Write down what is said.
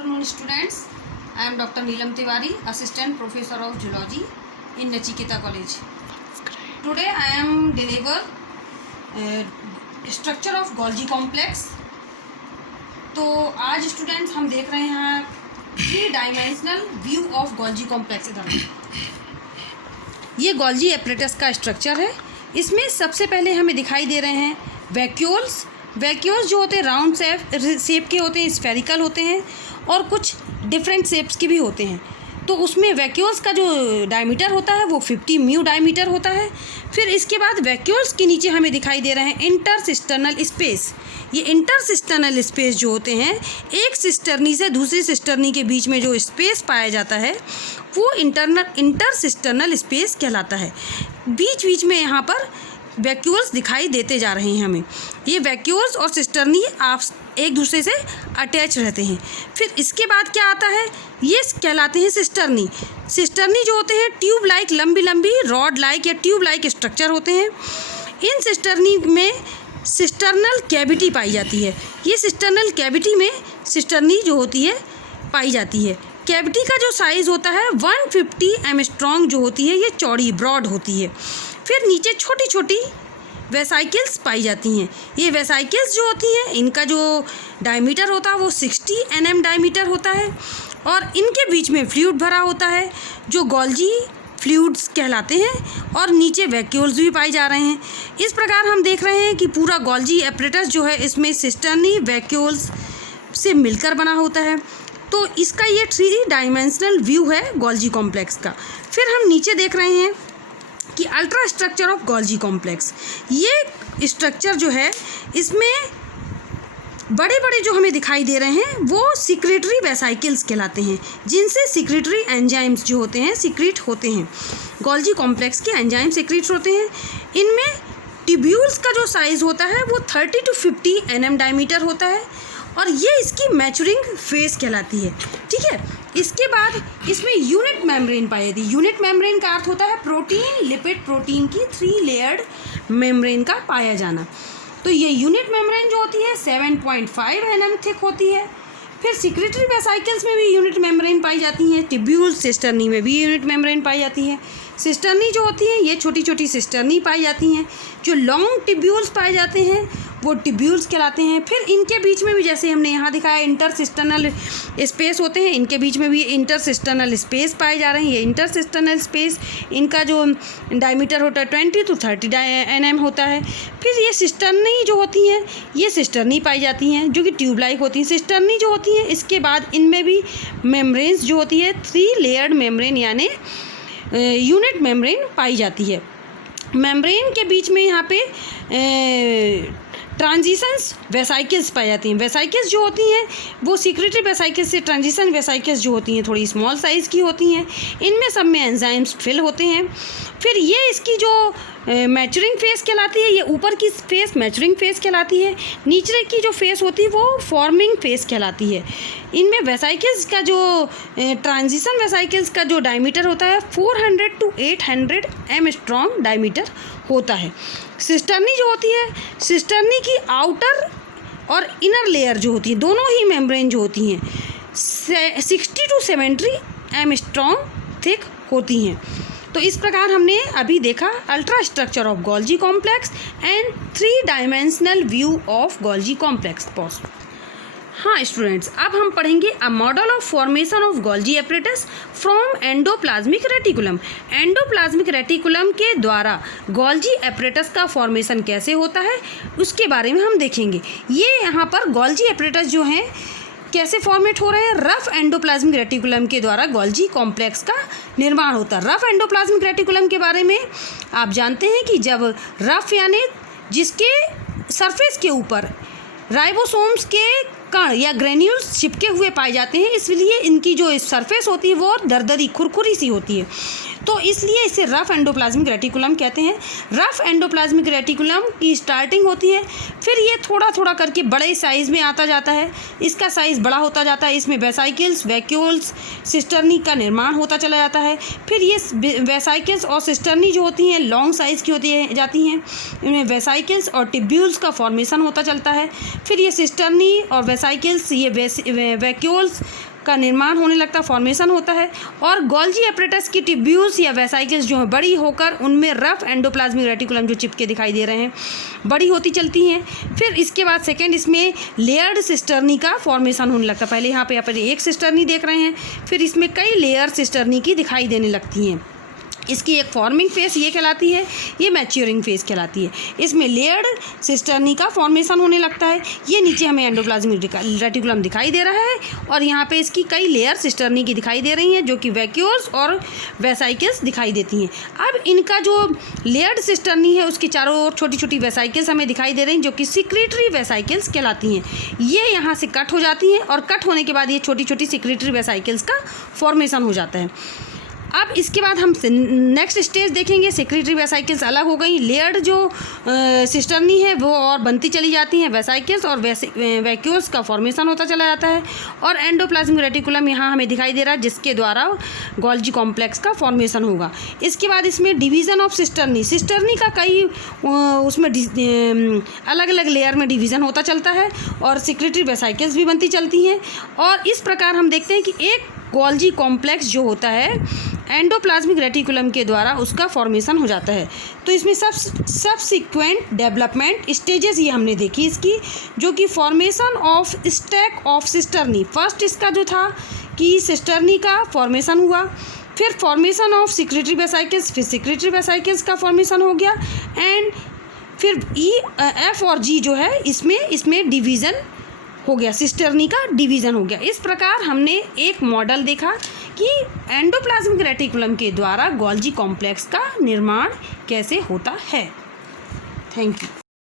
afternoon, students. I am Dr. Neelam Tiwari, Assistant Professor of Zoology in Nachiketa College. Today I am deliver structure of Golgi complex. तो आज students हम देख रहे हैं 3 dimensional view of Golgi complex. इधर ये Golgi apparatus का structure है। इसमें सबसे पहले हमें दिखाई दे रहे हैं वैक्यूल्स। वैक्यूल्स जो होते हैं राउंड शेप के होते हैं, स्फेरिकल होते हैं और कुछ डिफरेंट शेप्स के भी होते हैं। तो उसमें वैक्यूल्स का जो डायमीटर होता है वो 50 म्यू डायमीटर होता है। फिर इसके बाद वैक्यूल्स के नीचे हमें दिखाई दे रहे हैं इंटरसिस्टर्नल स्पेस। ये इंटरसिस्टर्नल स्पेस जो होते हैं, एक सिस्टर्नी से दूसरी सिस्टर्नी के बीच में जो स्पेस पाया जाता है वो इंटरसिस्टर्नल स्पेस कहलाता है। बीच बीच में यहाँ पर वैक्यूल्स दिखाई देते जा रहे हैं हमें। ये वैक्यूल्स और सिस्टर्नी आप एक दूसरे से अटैच रहते हैं। फिर इसके बाद क्या आता है, ये कहलाते हैं सिस्टर्नी। सिस्टर्नी जो होते हैं ट्यूब लाइक लंबी लंबी रॉड लाइक या ट्यूब लाइक स्ट्रक्चर होते हैं। इन सिस्टर्नी में सिस्टर्नल कैविटी पाई जाती है। ये सिस्टर्नल कैविटी में सिस्टर्नी जो होती है पाई जाती है। कैविटी का जो साइज़ होता है 150 एंगस्ट्रॉम जो होती है, ये चौड़ी ब्रॉड होती है। फिर नीचे छोटी छोटी वेसाइकिल्स पाई जाती हैं। ये वेसाइकिल्स जो होती हैं इनका जो डायमीटर होता है वो 60 nm डायमीटर होता है और इनके बीच में फ्लूइड भरा होता है जो गोल्जी फ्लूइड्स कहलाते हैं और नीचे वैक्यूल्स भी पाए जा रहे हैं। इस प्रकार हम देख रहे हैं कि पूरा गोल्जी एपरेटस जो है इसमें सिस्टर्नी वैक्यूल्स से मिलकर बना होता है। तो इसका ये 3 डायमेंशनल व्यू है गोल्जी कॉम्प्लेक्स का। फिर हम नीचे देख रहे हैं कि ultra structure of Golgi complex. ये स्ट्रक्चर जो है इसमें बड़े बड़े जो हमें दिखाई दे रहे हैं वो सिक्रेटरी वेसाइकिल्स कहलाते हैं, जिनसे सिक्रेटरी एंजाइम्स जो होते हैं सिक्रीट होते हैं। गोल्जी कॉम्प्लेक्स के एंजाइम सिक्रीट होते हैं। इनमें ट्यूब्यूल्स का जो साइज़ होता है वो 30 to 50 nm डायमीटर होता है और ये इसकी मैच्योरिंग फेज कहलाती है। ठीक है, इसके बाद इसमें यूनिट मेम्ब्रेन पाई जाती है। यूनिट मेम्ब्रेन का अर्थ होता है प्रोटीन लिपिड प्रोटीन की 3 लेयर्ड मेम्ब्रेन का पाया जाना। तो ये यूनिट मेम्ब्रेन जो होती है 7.5 nm थिक होती है। फिर सिक्रेटरी वेसाइकिल्स में भी यूनिट मेम्ब्रेन पाई जाती हैं। ट्यूब्यूल सिस्टर्नी में भी यूनिट मेम्ब्रेन पाई जाती है। सिस्टर्नी जो होती है ये छोटी छोटी सिस्टर्नी पाई जाती हैं। जो लॉन्ग ट्यूब्यूल्स पाए जाते हैं वो ट्यूब्यूल्स कहलाते हैं। फिर इनके बीच में भी जैसे हमने यहाँ दिखाया इंटरसिस्टर्नल स्पेस होते हैं, इनके बीच में भी इंटरसिस्टर्नल स्पेस पाए जा रहे हैं। ये इंटरसिस्टर्नल स्पेस इनका जो डायमीटर होता है 20 to 30 nm होता है। फिर ये सिस्टर्नी जो होती हैं ये सिस्टर्नी पाई जाती हैं जो कि ट्यूब लाइक होती हैं। सिस्टर्नी जो होती हैं इसके बाद इनमें भी मेम्ब्रेन्स जो होती है 3 लेयर्ड मेम्ब्रेन यानी यूनिट मेम्ब्रेन पाई जाती है। मेम्ब्रेन के बीच में यहाँ पे ट्रांजिशंस वेसाइकिल्स पाई जाती हैं। वेसाइकिल्स जो होती हैं वो सिक्रेटरी वेसाइकिल्स से ट्रांजिशन वेसाइकिल्स जो होती हैं थोड़ी स्मॉल साइज़ की होती हैं। इनमें सब में एंजाइम्स फिल होते हैं। फिर ये इसकी जो मैच्योरिंग फेस कहलाती है, ये ऊपर की फेस मैच्योरिंग फेस कहलाती है। नीचे की जो फेस होती है वो फॉर्मिंग फेस कहलाती है। इनमें वेसाइकिल्स का जो ट्रांजिशन वेसाइकिल्स का जो डायमीटर होता है 400 to 800 एंगस्ट्रॉम डायमीटर होता है। सिस्टर्नी जो होती है, सिस्टर्नी की आउटर और इनर लेयर जो होती है दोनों ही मेम्ब्रेन जो होती हैं 60 to 70 एंगस्ट्रॉम थिक होती हैं। तो इस प्रकार हमने अभी देखा ultra structure of Golgi complex and 3 dimensional view of Golgi complex. हाँ स्टूडेंट्स, अब हम पढ़ेंगे a model of formation of Golgi apparatus from endoplasmic reticulum. Endoplasmic reticulum के द्वारा गोल्जी एपरेटस का फॉर्मेशन कैसे होता है उसके बारे में हम देखेंगे। ये यहाँ पर गोल्जी एपरेटस जो हैं कैसे फॉर्मेट हो रहे हैं, रफ एंडोप्लाज्मिक रेटिकुलम के द्वारा गोल्जी कॉम्प्लेक्स का निर्माण होता है। रफ एंडोप्लाज्मिक रेटिकुलम के बारे में आप जानते हैं कि जब रफ यानी जिसके सरफेस के ऊपर राइबोसोम्स के कण या ग्रेन्यूल्स चिपके हुए पाए जाते हैं, इसलिए इनकी जो सरफेस होती है वो दरदरी खुरखुरी सी होती है। तो इसलिए इसे रफ एंडोप्लाज्मिक रेटिकुलम कहते हैं। रफ एंडोप्लाज्मिक रेटिकुलम की स्टार्टिंग होती है, फिर ये थोड़ा थोड़ा करके बड़े साइज़ में आता जाता है, इसका साइज़ बड़ा होता जाता है, इसमें वेसाइकिल्स, वैक्यूल्स, सिस्टर्नी का निर्माण होता चला जाता है। फिर ये वेसाइकिल्स और सिस्टर्नी जो होती हैं लॉन्ग साइज़ की जाती हैं, इनमें वेसाइकिल्स और टिब्यूल्स का फॉर्मेशन होता चलता है। फिर ये सिस्टर्नी और वेसाइकिल्स, ये वैक्यूल्स का निर्माण होने लगता, फॉर्मेशन होता है। और गोल्जी एपरेटस की टिब्यूल्स या वेसाइकिल्स जो है बड़ी होकर उनमें रफ एंडोप्लाज्मिक रेटिकुलम जो चिपके दिखाई दे रहे हैं बड़ी होती चलती हैं। फिर इसके बाद सेकेंड इसमें लेयर्ड सिस्टर्नी का फॉर्मेशन होने लगता। पहले यहाँ पे एक सिस्टर्नी देख रहे हैं, फिर इसमें कई लेयर सिस्टर्नी की दिखाई देने लगती हैं। इसकी एक फॉर्मिंग फेस ये कहलाती है, ये मैच्योरिंग फेस कहलाती है। इसमें लेयर्ड सिस्टर्नी का फॉर्मेशन होने लगता है। ये नीचे हमें एंडोप्लाज्मिक रेटिकुलम दिखाई दे रहा है और यहाँ पे इसकी कई लेयर सिस्टर्नी की दिखाई दे रही हैं जो कि वैक्यूल्स और वेसाइकिल्स दिखाई देती हैं। अब इनका जो लेयर्ड सिस्टर्नी है उसकी चारों ओर छोटी छोटी वेसाइकिल्स हमें दिखाई दे रही हैं जो कि सिक्रीटरी वेसाइकिल्स कहलाती हैं। ये यहाँ से कट हो जाती हैं और कट होने के बाद ये छोटी छोटी सिक्रीटरी वेसाइकिल्स का फॉर्मेशन हो जाता है। अब इसके बाद हम नेक्स्ट स्टेज देखेंगे। सेक्रेटरी वेसाइकिल्स अलग हो गई, लेयर्ड जो सिस्टर्नी है वो और बनती चली जाती हैं, वेसाइकिल्स और वैक्यूल्स का फॉर्मेशन होता चला जाता है और एंडोप्लाज्मिक रेटिकुलम यहाँ हमें दिखाई दे रहा है जिसके द्वारा गोल्जी कॉम्प्लेक्स का फॉर्मेशन होगा। इसके बाद इसमें डिवीज़न ऑफ सिस्टर्नी का कई उसमें अलग अलग लेयर में डिवीज़न होता चलता है और सेक्रेटरी वेसाइकिल्स भी बनती चलती हैं। और इस प्रकार हम देखते हैं कि एक गोल्जी कॉम्प्लेक्स जो होता है एंडोप्लाज्मिक रेटिकुलम के द्वारा उसका फॉर्मेशन हो जाता है। तो इसमें सबसिक्वेंट डेवलपमेंट स्टेजेस ये हमने देखी इसकी, जो कि formation of stack of cisternae. First इसका जो था कि सिस्टर्नी का फॉर्मेशन हुआ, फिर फॉर्मेशन ऑफ सिक्रेटरी वेसाइकिल्स, फिर सिक्रेटरी वेसाइकिल्स का फॉर्मेशन हो गया एंड फिर एफ और जी जो है इसमें डिवीज़न हो गया, सिस्टर्नी का डिवीज़न हो गया। इस प्रकार हमने एक मॉडल देखा कि एंडोप्लाज्मिक रेटिकुलम के द्वारा गोल्जी कॉम्प्लेक्स का निर्माण कैसे होता है। Thank you.